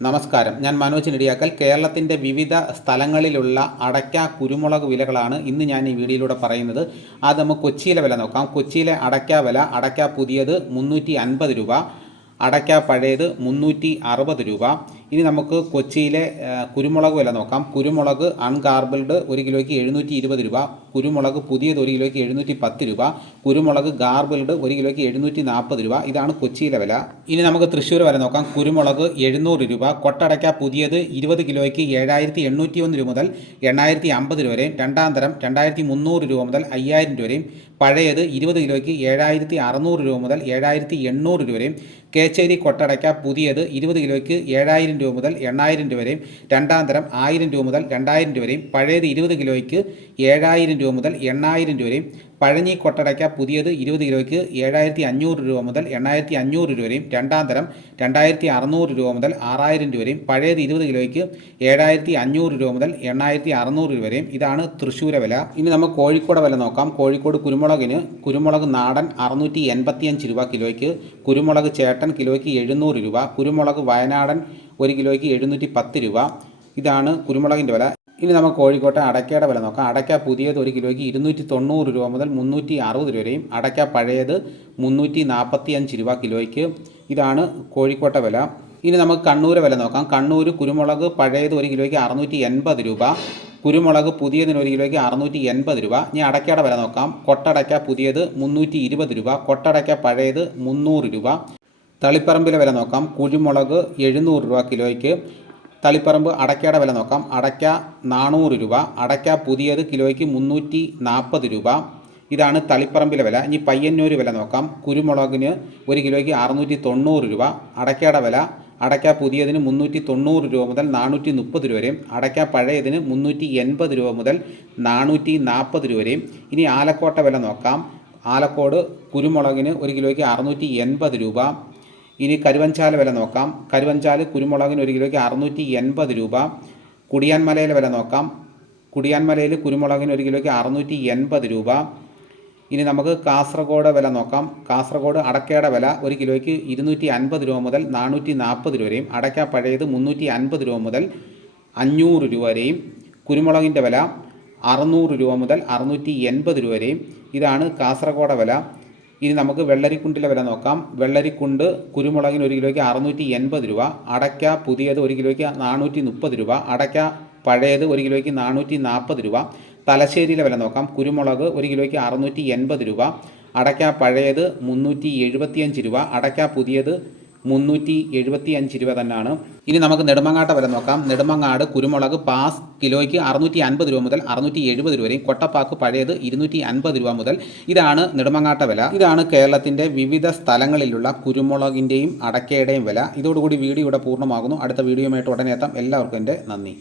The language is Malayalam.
നമസ്കാരം. ഞാൻ മനോജ് നെടിയാക്കൽ. കേരളത്തിന്റെ വിവിധ സ്ഥലങ്ങളിലുള്ള അടയ്ക്ക കുരുമുളക് വിലകളാണ് ഇന്ന് ഞാൻ ഈ വീഡിയോയിലൂടെ പറയുന്നത്. അത് നമുക്ക് കൊച്ചിയിലെ വില നോക്കാം. കൊച്ചിയിലെ അടയ്ക്ക വില അടയ്ക്ക പുതിയത് മുന്നൂറ്റി അൻപത് രൂപ അടയ്ക്ക പഴയത് മുന്നൂറ്റി അറുപത് രൂപ ഇനി നമുക്ക് കൊച്ചിയിലെ കുരുമുളക് വില നോക്കാം. കുരുമുളക് അൺഗാർബിൾഡ് ഒരു കിലോയ്ക്ക് എഴുന്നൂറ്റി ഇരുപത് രൂപ. കുരുമുളക് പുതിയത് ഒരു കിലോയ്ക്ക് എഴുന്നൂറ്റി പത്ത് രൂപ. കുരുമുളക് ഗാർബിൾഡ് ഒരു കിലോയ്ക്ക് എഴുന്നൂറ്റി നാൽപ്പത് രൂപ. ഇതാണ് കൊച്ചിയിലെ വില. ഇനി നമുക്ക് തൃശ്ശൂർ വില നോക്കാം. കുരുമുളക് എഴുന്നൂറ് രൂപ. കൊട്ടടയ്ക്ക പുതിയത് ഇരുപത് കിലോയ്ക്ക് ഏഴായിരത്തി എണ്ണൂറ്റി ഒന്ന് രൂപ മുതൽ എണ്ണായിരത്തി അമ്പത് രൂപ വരെയും. രണ്ടാം തരം രണ്ടായിരത്തി മുന്നൂറ് രൂപ മുതൽ അയ്യായിരം രൂപ വരെയും. പഴയത് ഇരുപത് കിലോയ്ക്ക് ഏഴായിരത്തി അറുന്നൂറ് രൂപ മുതൽ ഏഴായിരത്തി എണ്ണൂറ് രൂപ വരെയും. കേച്ചേരി കൊട്ടടയ്ക്ക പുതിയത് ഇരുപത് കിലോയ്ക്ക് ഏഴായിരം രൂപ മുതൽ എണ്ണായിരം രൂപ വരെയും രണ്ടാം തരം ആയിരം രൂപ മുതൽ രണ്ടായിരം രൂപ വരെയും പഴയത് ഇരുപത് കിലോയ്ക്ക് ഏഴായിരം രൂപ മുതൽ എണ്ണായിരം രൂപ വരെയും പഴഞ്ഞി കൊട്ടടയ്ക്ക പുതിയത് ഇരുപത് കിലോയ്ക്ക് ഏഴായിരത്തി അഞ്ഞൂറ് രൂപ മുതൽ എണ്ണായിരത്തി അഞ്ഞൂറ് രൂപ വരെയും രണ്ടാം തരം രണ്ടായിരത്തി അറുന്നൂറ് രൂപ മുതൽ ആറായിരം രൂപ വരെയും പഴയത് ഇരുപത് കിലോയ്ക്ക് ഏഴായിരത്തി അഞ്ഞൂറ് രൂപ മുതൽ എണ്ണായിരത്തി അറുന്നൂറ് രൂപ വരെയും. ഇതാണ് തൃശ്ശൂര വില. ഇനി നമുക്ക് കോഴിക്കോട് വില നോക്കാം. കോഴിക്കോട് കുരുമുളകിന് കുരുമുളക് നാടൻ അറുന്നൂറ്റി എൺപത്തിയഞ്ച് രൂപ കിലോയ്ക്ക് കുരുമുളക് ചേട്ടൻ കിലോയ്ക്ക് എഴുന്നൂറ് രൂപ കുരുമുളക് വയനാടൻ ഒരു കിലോയ്ക്ക് എഴുന്നൂറ്റി പത്ത് രൂപ. ഇതാണ് കുരുമുളകിന്റെ വില. ഇനി നമുക്ക് കോഴിക്കോട്ടെ അടയ്ക്കയുടെ വില നോക്കാം. അടയ്ക്ക പുതിയത് ഒരു കിലോയ്ക്ക് ഇരുന്നൂറ്റി തൊണ്ണൂറ് രൂപ മുതൽ മുന്നൂറ്റി അറുപത് രൂപ വരെയും. അടയ്ക്ക പഴയത് മുന്നൂറ്റി നാൽപ്പത്തി അഞ്ച് രൂപ കിലോയ്ക്ക്. ഇതാണ് കോഴിക്കോട്ടെ വില. ഇനി നമുക്ക് കണ്ണൂർ വില നോക്കാം. കണ്ണൂർ കുരുമുളക് പഴയത് ഒരു കിലോയ്ക്ക് അറുന്നൂറ്റി എൺപത് രൂപ. കുരുമുളക് പുതിയതിന് ഒരു കിലോയ്ക്ക് അറുന്നൂറ്റി എൺപത് രൂപ. ഇനി അടയ്ക്കയുടെ വില നോക്കാം. കൊട്ടടയ്ക്ക പുതിയത് മുന്നൂറ്റി ഇരുപത് രൂപ. കൊട്ടടയ്ക്ക പഴയത് മുന്നൂറ് രൂപ. തളിപ്പറമ്പിലെ വില നോക്കാം. കുരുമുളക് എഴുന്നൂറ് രൂപ കിലോയ്ക്ക്. തളിപ്പറമ്പ് അടയ്ക്കയുടെ വില നോക്കാം. അടയ്ക്ക നാനൂറ് രൂപ. അടയ്ക്ക പുതിയത് കിലോയ്ക്ക് മുന്നൂറ്റി നാൽപ്പത് രൂപ. ഇതാണ് തളിപ്പറമ്പിലെ വില. ഇനി പയ്യന്നൂർ വില നോക്കാം. കുരുമുളകിന് ഒരു കിലോയ്ക്ക് അറുന്നൂറ്റി തൊണ്ണൂറ് രൂപ. അടയ്ക്കയുടെ വില. അടയ്ക്ക പുതിയതിന് മുന്നൂറ്റി തൊണ്ണൂറ് രൂപ മുതൽ നാനൂറ്റി മുപ്പത് രൂപ വരെയും. അടയ്ക്ക പഴയതിന് മുന്നൂറ്റി എൺപത് രൂപ മുതൽ നാനൂറ്റി നാൽപ്പത് രൂപ വരെയും. ഇനി ആലക്കോട്ട വില നോക്കാം. ആലക്കോട് കുരുമുളകിന് ഒരു കിലോയ്ക്ക് അറുന്നൂറ്റി എൺപത് രൂപ. ഇനി കരുവഞ്ചാല വില നോക്കാം. കരുവഞ്ചാൽ കുരുമുളകിന് ഒരു കിലോയ്ക്ക് അറുന്നൂറ്റി എൺപത് രൂപ. കുടിയാൻമലയിലെ വില നോക്കാം. കുടിയാൻമലയിൽ കുരുമുളകിന് ഒരു കിലോയ്ക്ക് അറുന്നൂറ്റി എൺപത് രൂപ. ഇനി നമുക്ക് കാസർഗോഡ് വില നോക്കാം. കാസർഗോഡ് അടക്കയുടെ വില ഒരു കിലോയ്ക്ക് ഇരുന്നൂറ്റി അൻപത് രൂപ മുതൽ നാനൂറ്റി നാൽപ്പത് രൂപ വരെയും അടയ്ക്ക പഴയത് മുന്നൂറ്റി അൻപത് രൂപ മുതൽ അഞ്ഞൂറ് രൂപ വരെയും കുരുമുളകിന്റെ വില അറുന്നൂറ് രൂപ മുതൽ അറുന്നൂറ്റി എൺപത് രൂപ വരെയും. ഇതാണ് കാസർഗോഡ് വില. ഇനി നമുക്ക് വെള്ളരിക്കുണ്ടിലെ വില നോക്കാം. വെള്ളരിക്കുണ്ട് കുരുമുളകിന് ഒരു കിലോയ്ക്ക് അറുന്നൂറ്റി എൺപത് രൂപ അടയ്ക്ക പുതിയത് ഒരു കിലോയ്ക്ക് നാനൂറ്റി മുപ്പത് രൂപ അടയ്ക്ക പഴയത് ഒരു കിലോയ്ക്ക് നാനൂറ്റി നാൽപ്പത് രൂപ. തലശ്ശേരിയിലെ വില നോക്കാം. കുരുമുളക് ഒരു കിലോയ്ക്ക് അറുന്നൂറ്റി എൺപത് രൂപ അടയ്ക്ക പഴയത് മുന്നൂറ്റി എഴുപത്തിയഞ്ച് രൂപ അടയ്ക്ക പുതിയത് മുന്നൂറ്റി എഴുപത്തി അഞ്ച് രൂപ തന്നെയാണ്. ഇനി നമുക്ക് നെടുമങ്ങാട്ട വില നോക്കാം. നെടുമങ്ങാട് കുരുമുളക് പാസ് കിലോയ്ക്ക് അറുന്നൂറ്റി അൻപത് രൂപ മുതൽ അറുന്നൂറ്റി എഴുപത് രൂപ കൊട്ടപ്പാക്ക് പഴയത് ഇരുന്നൂറ്റി അൻപത് രൂപ മുതൽ. ഇതാണ് നെടുമങ്ങാട്ട വില. ഇതാണ് കേരളത്തിന്റെ വിവിധ സ്ഥലങ്ങളിലുള്ള കുരുമുളകിന്റെയും അടക്കയുടെയും വില. ഇതോടുകൂടി വീഡിയോ ഇവിടെ പൂർണമാകുന്നു. അടുത്ത വീഡിയോയുമായിട്ട് ഉടനെ എത്താം. എല്ലാവർക്കും എന്റെ നന്ദി.